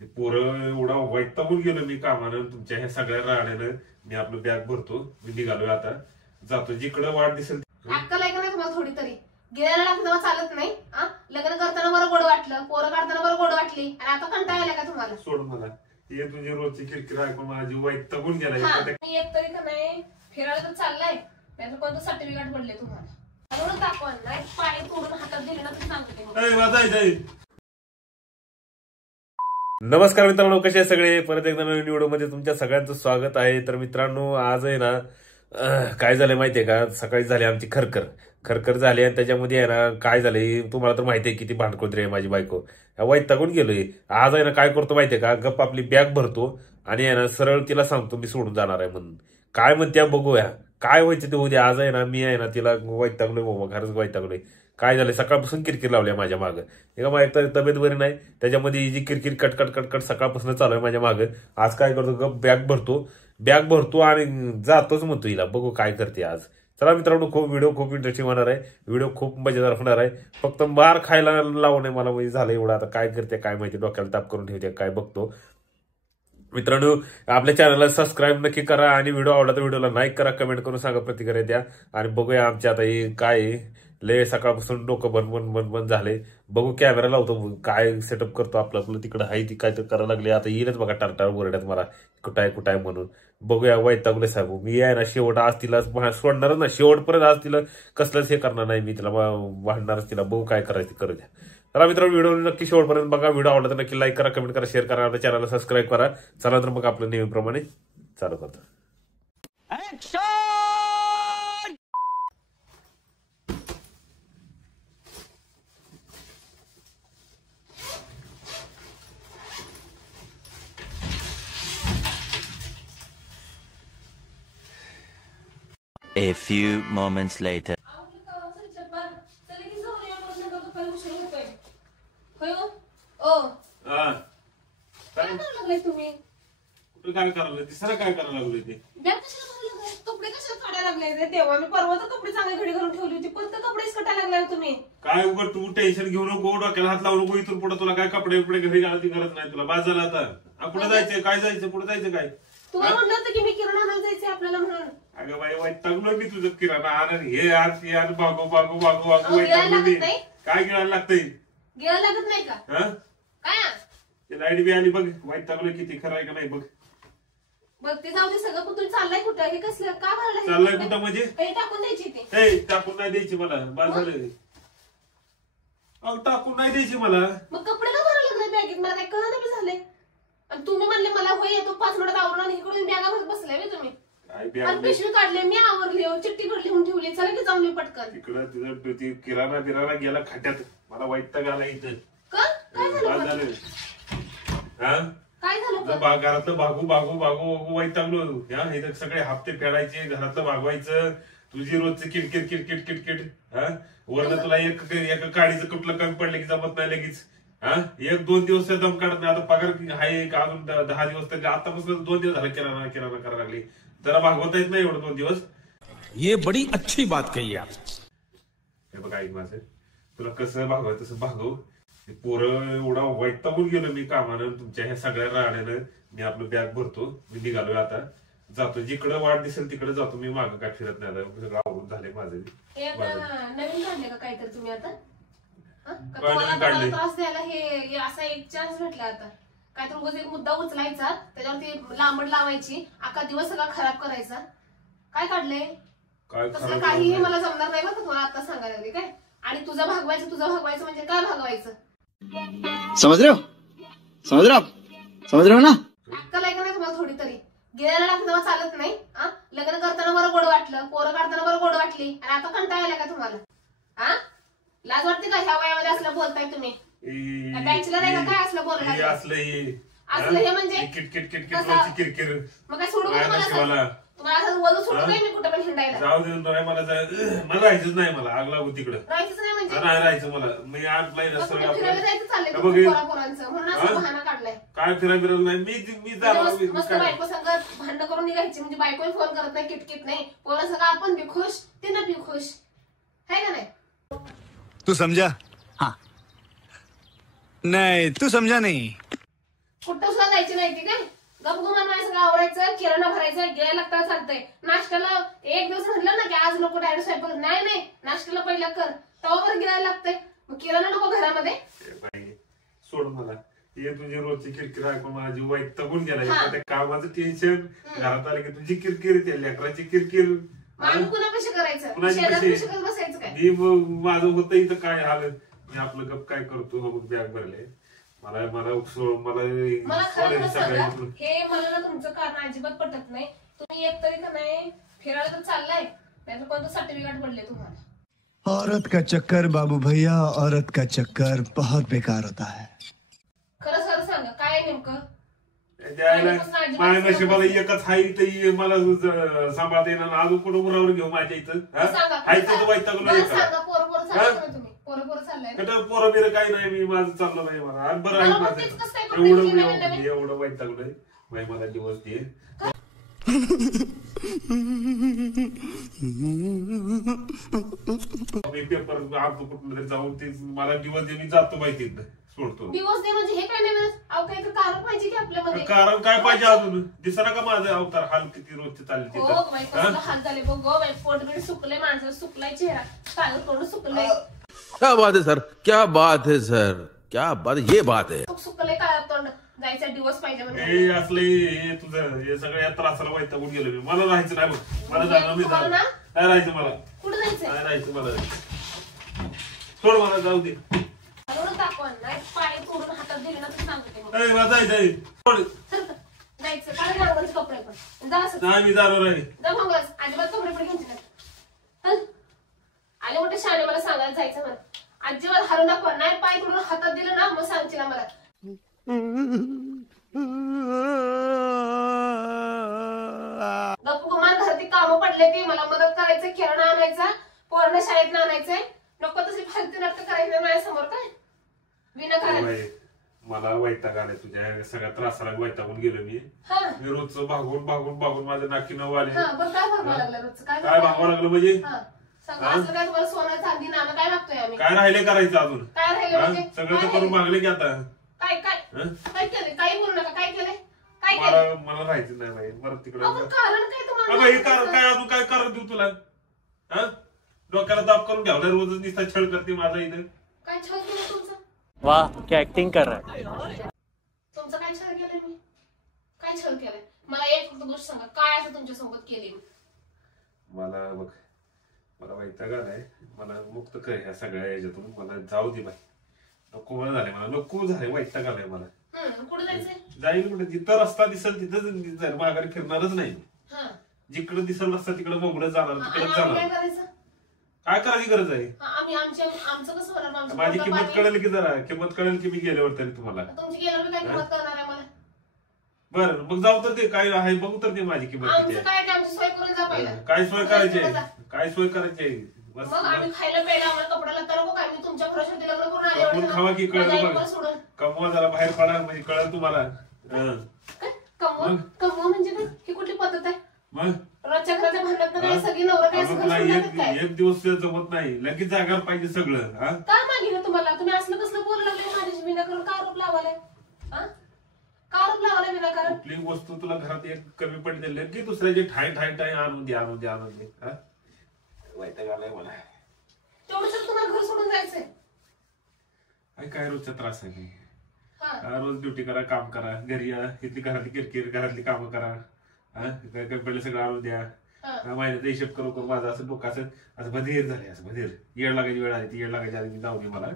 पोरं एवढा वैतागून गेलो मी कामानं तुमच्या ह्या सगळ्या राहण्यानं. मी आपलं बॅग भरतो, मी निघालोय आता, जातो जिकडं वाट दिसेल. अक्कल आहे का नाही तुम्हाला थोडी तरी? गेल्याला लागताना चालत नाही. लग्न करताना बरं गोड वाटलं, पोरं काढताना बरं गोड वाटली, आणि आता कंटाळा आला का तुम्हाला? सोड मला, हे तुझी रोजची किरकिर ऐकून माझी वैतागून गेला. एक तरी का नाही फिरायला तर चाललाय, त्याचं कोणतं सर्टिफिकेट पडले तुम्हाला? दाखवा नाही, पाय तोडून हातात दिले ना तर सांगते. नमस्कार मित्रांनो, कसे सगळे? परत एकदा नवीन व्हिडिओ मध्ये तुमच्या सगळ्यांचं स्वागत आहे. तर मित्रांनो, आज आहे ना काय झालंय माहितीये का? सकाळी झाली आमची खरखर झाली, आणि त्याच्यामध्ये आहे ना काय झालंय तुम्हाला तर माहितीये, किती भांडकोत्री आहे माझी बायको. वैतागून गेलोय. आज आहे ना काय करतो माहितीये का? गप्प आपली बॅग भरतो आणि आहे ना सरळ तिला सांगतो मी सोडून जाणार आहे म्हणून. काय म्हणते बघूया काय व्हायचं ते उद्या. आज आहे ना मी आहे ना तिला वैतागलोय बाबा, खरंच वैतागलोय. काय झालंय, सकाळपासून किरकिर लावल्या माझ्या मागं. एका माझी तब्येत बरी नाही, त्याच्यामध्ये ही जी किरकिर कटकट सकाळपासून चालू आहे माझ्या मागं. आज काय करतो, गप बॅग भरतो आणि जातोच म्हणतो हिला, बघू काय करते आज. चला मित्रांनो, व्हिडिओ खूप इंटरेस्टिंग होणार आहे, व्हिडिओ खूप मजेदार होणार आहे. फक्त मार खायला लावू नये मला, म्हणजे झालं एवढं. आता काय करते काय माहिती, डोक्याला ताप करून ठेवते काय बघतो. मित्रांनो, आपल्या चॅनलला सबस्क्राईब नक्की करा, आणि व्हिडिओ आवडला तर व्हिडिओला लाईक करा, कमेंट करून सांगा, प्रतिक्रिया द्या. आणि बघूया आमच्या आता हे काय लय सकाळपासून डोकं बंद झाले. बघू, कॅमेरा लावतो, काय सेटअप करतो. आपलं तिकडं आहे ती काय तर करायला लागले. आता येईलच बघा टारटार ओरड्यात मला, कुठाय म्हणून. बघूया, वैतागले साहेब मी. आहे ना शेवट आज तिला सोडणारच ना, शेवटपर्यंत आज तिला कसलंच हे करणार नाही मी, तिला वाढणारच तिला. बघू काय करायचं करू द्या. चला मित्रांनो, व्हिडिओ नक्की शेवटपर्यंत बघा. व्हिडिओ आवडला तर नक्की लाईक करा, कमेंट करा, शेअर करा, आपल्या चॅनलला सबस्क्राईब करा. चला तर मग आपलं नेहमीप्रमाणे चालू करतो. A few moments later. तुम्ही काय करायला तिसरं काय करायला लागले ते? कपडे कशाला काढायला लागले? तेव्हा मी परवा तर कपडे चांगली घडी घालून ठेवली होती, पण कपडेच कटायला लागलाय तुम्ही. काय उघड, तू टेन्शन घेऊ नको, डोक्याला हात लावू नको. इथून पुढे तुला काय कपडे घरी घालायची गरज नाही. तुला बाद झाला आता. पुढे जायचं काय, जायचं पुढे जायचं काय? तुम्हाला म्हटलं होतं की मी किराणा आणायला जायचंय आपल्याला म्हणून. अगं बाई, वैतागलो मी तुझं किराणा आण, हे आज हे आण, भागो गिळायला लागत नाही? काय गिळायला लागतंय? गिळायला लागत नाही का? काय लाईट बी आली बघ, वैतागलो किती. खरं आहे का नाही बघ. बघ ते जाऊ दे सगळं, पण तुम्ही चाललाय कुठं? हे कसलं का भरलं? चाललाय कुठं म्हणजे? हे टाकून द्यायची ते. टाकून नाही द्यायची मला, बाद झालं. टाकून नाही द्यायची मला. मग कपडे का भरायला लागले बॅगेत? मला काय कळलं नाही झाले. आणि तुम्ही म्हणले मला होय येतो 5 मिनिटात आवरून, आणि इकडून बॅगा भरत बसलाय मी तुम्ही. पण पिशवी काढले मी, आवरली, चिठ्ठी लिहून ठेवली. चला की जाऊन पटकन. तिकडं तुझं किराणा बिराणा गेला खाट्यात. मला वैताग आला इथं. काय झालं? काय झालं? घरातलं भागू वैतागलो. इथं सगळे हप्ते फेडायचे, घरातलं भागवायचं, तुझी रोजची किटकिट. वरनं तुला एक काडीचं कुठलं कमी पडलं की जमत नाही लगेच. 1-2 दिवस दम काढत नाही. आता पगार आहे का अजून 10 दिवस, तर आतापासून 2 दिवस झाले किराणा करायला लागली. जरा भागवता येत नाही एवढं 2 दिवस. ये बडी अच्छी बात कही आप. हे बघ ऐक माझं, तुला कसं भागवायचं तसं भागव. पोरं एवढा वैतागून गेलो मी कामानं तुमच्या ह्या सगळ्या राहण्यानं. मी आपलं बॅग भरतो, मी निघालोय आता, जातो जिकडं वाट दिसेल तिकडे जातो मी. मागं काय फिरत नाही, सगळं आवडून झाले माझं. नवीन काढले का काहीतरी तुम्ही आता? काढले त्रास द्यायला हे असा एक चान्स भेटला आता. काय तर उगाच एक मुद्दा उचलायचा, त्याच्यावरती लांबड लावायची, अख्खा दिवस सगळा खराब करायचा. काय काढले? तसलं काहीही मला जमणार नाही बरं, तुम्हाला आता सांगायला लागले काय. आणि तुझं भागवायचं म्हणजे काय भागवायचं? समझ रहे हो ना? अक्कल आहे का नाही तुम्हाला थोडी तरी? गेल्याला लागताना चालत नाही. लग्न करताना बरं गोड वाटलं, पोरं काढताना बरं गोड वाटली, आणि आता कंटाळा आला का तुम्हाला? लाज वाटते का ह्या वयामध्ये असलं बोलताय तुम्ही? बॅचलर आहे का काय असलं बोलायला? असलं हे म्हणजे किरकिर. मग काय सोडू तुम्हाला? तुम्हाला असं बोलू सोडू काय मी कुठं पण हिंडायला? जाऊ दे, मला राहायचंच नाही. मला आग लागू तिकडं. राहायचंच नाही म्हणजे? नाही राहायचं मला. मी आग फिरायला जायचं चाललंय पोरांचं, म्हणून असं बहाणा काढलाय. काय फिरायला नाही मी. मस्त बायको संगत भांडण करून निघायची, म्हणजे बायको फोन करत नाही, किटकिट नाही. पोरं सगळं आपण बी खुश, ते बी खुश, है का नाही? तू समझा? हाँ. नहीं, तू समझा नहीं. कुठं सुद्धा जायची नाही ती काय गपगुमान माझ्या सगळं आवरायचं किराणा भरायचं गिळायला लागता चालतंय नाश्त्याला एक दिवस म्हटलं ना की आज नको डायरेक्ट स्वयंपाक नाही नाश्त्याला पहिला कर तवा बरं गिळायला लागतंय मग किराणा नको घरामध्ये सोड मला हे तुझी रोजची किरकिर ऐकून माझी वैतागून गेला त्या कामाचं टेन्शन घरात आलं की तुझी किरकिर त्या लेकराची किरकिर आम्ही कुणापेक्षा करायचं शेजारपेक्षा करत बसायचं काय माझं होतं इथं काय हालत मी आपलं गप काय करतो बॅग भरले मला खरं सांगा हे मला ना तुमचं कारण अजिबात पटत नाही तुम्ही एक तरी का नाही फिरायला तर चाललाय नाही तर कोणतं सर्टिफिकेट पडले तुम्हाला औरत का चक्कर बाबू भैया औरत का चक्कर बहुत बेकार होता है खरं सांगा काय नेमकं माझ्या नशिबाला एकच हाय तर मला सांभाळता येणार अजून कुठं उरावर घेऊ माझ्या इथं पोरं बिरं काही नाही मी माझं चाललं नाही मला बरं आहे माझं एवढं वैतागलंय बाई मला दिवस दे पेपर आणतो कुठलं तरी जाऊन ते मला दिवस दे मी जातो बाई तिथं सोडतो दिवस दे म्हणजे हे काय नाही काही कारण पाहिजे की आपल्यामध्ये कारण काय पाहिजे अजून दिसणार का माझं अवतार हाल किती रोजचे चालले हाल झाले बघ बाई पोट बिट सुकले माणसं सुकलाय चेहरा तोंड सुकलंय क्या बात है सर क्या बात है सर क्या बात ये बात है सुकले काळा तोंड जायचा दिवस पाहिजे हे असले हे तुझं हे सगळ्या त्रासाला वैतागून गेलो मी मला राहायचं नाही बघ मला जाणार मी काय राहायचं मला कुठं जायचं काय राहायचं मला सोड मला जाऊ दे दाखवा नाही पाणी तोडून हातात दिले ना तर सांगते जायचं काय नांगरचे कपडे पण जा मी जाणार आहे जा मंगळच अजिबात कपडे पण घ्यायचे नाही आले मोठे शाळे मला सांगायला जायचं मला अजिबात हलू दाखवा नाही पाय तोडून हातात दिलं ना मग सांगशील मला गप्पू गुमान घरातील कामं पडले ती मला मदत करायचं किराणा आणायचा पोरांना शाळेत आणायचंय नको तशी फालतू नाटक करायचं माझ्या समोर काय विनाकारण मला वैताग आलाय तुझ्या सगळ्या त्रासाला वैतागून गेलो मी रोजचं भागून माझ्या नाकी नऊ आले काय भागवा लागलं रोजचं काय भागवा लागलं म्हणजे काय तुम्हाला सोनं चांदी नाणं काय मागतोय आम्ही काय राहिले करायचं अजून काय राहिलं सगळं तर करून मागले की आता काय केलं काही बोलू नका काय केलंय काय मला राहायचं नाही बाई बरं तिकडे कारण काय तुम्हाला कारण काय अजून काय कारण देऊ तुला डोक्याला दाब करून घ्यावला रोजच दिसता छळ करते माझा इथं काय छळ केलं तुमचं वाह क्या एक्टिंग कर रहा है तुमचं काय छळ केलंय मी काय छळ केलंय मला एक फक्त गोष्ट सांगा काय असं तुमच्या सोबत केली मला बघ मला वैताग आलाय मला मुक्त कर ह्या सगळ्या याच्यातून मला जाऊ दे बाई नको झाले मला नको झाले वैताग आलाय मला कुठे जायचंय जाईल कुठे जिथं रस्ता दिसेल तिथंच जाईल माघारी फिरणारच नाही जिकडे दिसेल रस्ता तिकडे बघून जाणार तिकडेच जाणार काय करायची गरज आहे आमचं कसं होणार माझी किंमत कळेल की जरा किंमत कळेल की मी गेल्यावर तरी तुम्हाला तुमची गेल्यावर काय किंमत करणार आहे मला बरं मग जाऊ तर ते काय आहे बघू तर ते माझी किंमत किती आहे काय सोय करायची काय सोय करायची मग आम्ही खायला प्यायला आम्हाला कपड्याला तर नको काय मी तुमच्या भरोशावरती लग्न करून आले आपण खावा की कळलं कमवा जरा बाहेर पडा म्हणजे कळलं तुम्हाला कमवा म्हणजे काय ही कुठली पद्धत आहे मग रोजच्या घराच्या भांडणात नाही सगळी नवरा काय एक दिवस जमत नाही लगेच जागा पाहिजे सगळं काय मागितलं तुम्हाला तुम्ही असलं कसलं बोलू लागले माझ्याशी विनाकारण का आरोप लावालाय का आरोप लावालाय विनाकारण कुठली वस्तू तुला घरात एक कमी पडते लगेच दुसऱ्याचे ठाय आणून दे वैताग आलाय मला तेवढं तुम्हाला घर सोडून जायचंय काय रोजचा त्रास आहे रोज ड्युटी करा काम करा घरी या इथली घरातली किरकिर घरातली कामं करा पहिले सगळं आणून द्या महिन्याचा हिशेब करून माझं असं डोकं असं बधीर झाले असं बधीर येड लागायची वेळ आली ती येड लागायची आधी मी जाऊ दे मला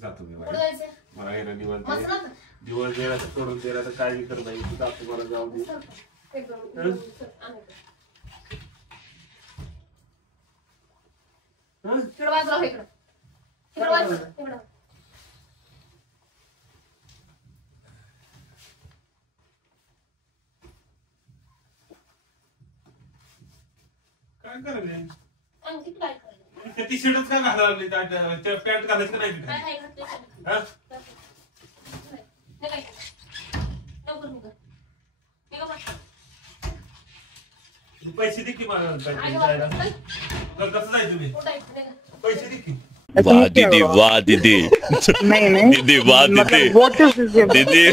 जातो मी मला यायला दिवस द्यायला सोडून द्यायला तर काय मी करत नाही तू जातो मला जाऊ दे काय करायला टी शर्टच काय घालायला लागली पॅन्ट घालायचं का नाही पैसे दे की मला कसं जायचं मी पैसे दे की वाह दीदी दीदी वाह दीदी दीदी दीदी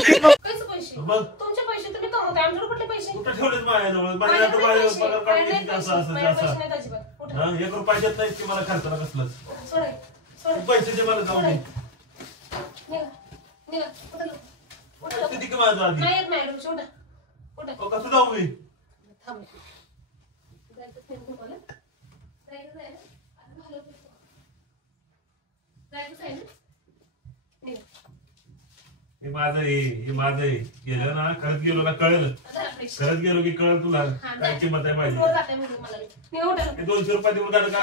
पैसे मग? तुमचे पैसे तुम्ही कमवताय आमच्याकडे कुठले पैसे कुठे ठेवलेच माझ्याजवळ माझ्याकडे पैसे पगार माझ्याकडे किती पैसे असं नाहीत अजिबात उठा 1 रुपया देत नाहीत की मला खर्चाला कसलंच सोडाय सोडाय पैसे दे मला जाऊन दे. निघा निघा उठा लवकर. उठा लवकर. किती की माझं आधी नाही येत नाही तुमची उठा उठा कसं जाऊ मी थांब जायचं नाही तुम्हाला जायचं आहे ना आता झालं जायचं आहे ना निघा हे माझं आहे गेलं ना खरंच गेलो ना कळलं आता पैसे खरंच गेलो की कळलं तुला हा, काय किंमत आहे माझी पेट्रोल जाते म्हणून मला निघा उठा लवकर. हे 200 रुपये देऊन जाणं का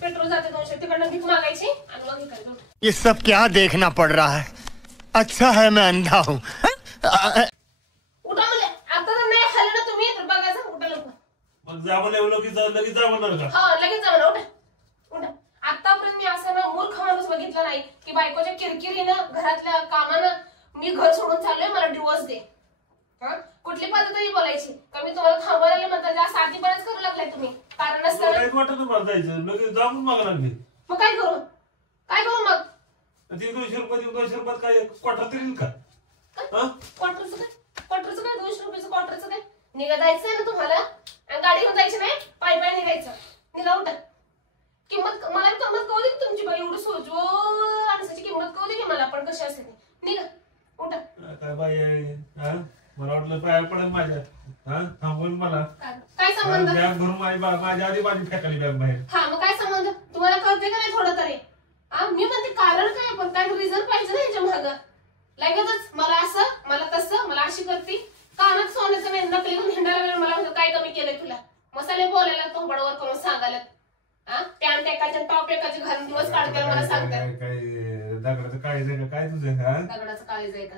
पेट्रोल जाते 200 तिकडनं भीक मागायची आणि मग हे करायचं उठा. ये सब क्या देखना पड़ रहा है अच्छा है मैं अंधा हूँ उठा म्हणले आता जर नाही खाल्लं ना तुम्ही तर बघायचं उठा लवकर मग जा म्हणलं लगेच जा म्हणणार का हा लगेच जा म्हणा उठा उठा आतापर्यंत मी असं ना मूर्ख माणूस बघितला नाही की बायकोच्या किरकिरीनं घरातल्या कामानं मी घर सोडून चाललोय मला डिवोर्स दे हा कुठली पद्धतही बोलायची का मी तुम्हाला थांबवायला म्हणता जास्त आधीपर्यंत करू लागलाय तुम्ही कारण नसतं काहीच वाटत नाही मला जायचं लगेच जा म्हणून मागा लागली मग काय करू मग ती 200 रुपये देऊन 200 रुपयात काय क्वार्टर तरी येईल का हा? क्वार्टरचं काय 200 रुपयाचं क्वार्टरचं काय निघा जायचंय ना तुम्हाला आणि गाडीवर जायचं नाही पाय निघायचं निघा उठा मला किंमत कळू दे की तुमची बाई एवढं सोजो माणसाची किंमत कळू दे की मला पण कशी असते ती निघा उठा काय बाई आहे हा? मला वाटलं पाया पडेल माझ्या हा थांबवून मला काय संबंध बॅग भरून माझ्या आधी माझी फेकाली बॅग बाहेर हा मग काय संबंध तुम्हाला कळते का नाही थोडं तरी मी म्हणते कारण काय पण काय रिझन पाहिजे ना याच्या मागं लगेचच मला असं मला तसं मला अशी करते कानात सोन्याचं नाही नकली घेऊन हिंडायला वेळ मला म्हणतो काय कमी केलंय तुला मसाले बोलायला तो बडवर करून सांगायला पॅन्ट एकाच्या टॉप एकाचे घालून दिवस काढते मला सांगतात काय दगडाचं काळीज आहे का काय तुझं हा दगडाचं काळीज आहे का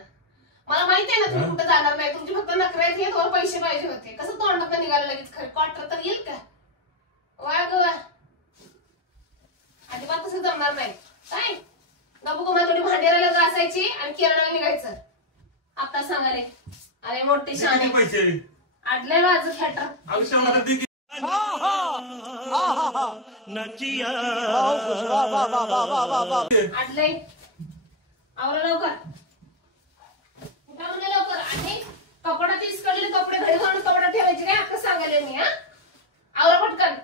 मला माहिती आहे ना तुम्ही कुठे जाणार नाही तुमची फक्त नखरे येत वर पैसे पाहिजे होते कसं तोंडात निघालं लगेच खरं क्वार्टर तर येईल का वा ग वा अजिबात तसं जमणार नाही काय गबुगुमा थोडी भांडेराला घासायची आणि किराणाला निघायचं आता सांगाले अरे मोठी शान पैसे आडलंय माझं थिएटर आयुष्यामध्ये दे की. आडलंय आवरा लवकर उठा म्हणजे लवकर आणि कपड्यात इसकडले कपडे घरी घालून कपडा ठेवायचे काय आता सांगायला मी आवरा पटकन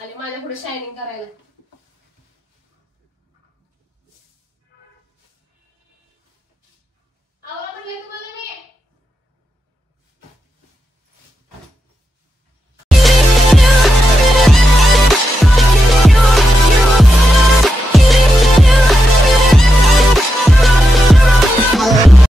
आणि माझ्या पुढे शायनिंग करायला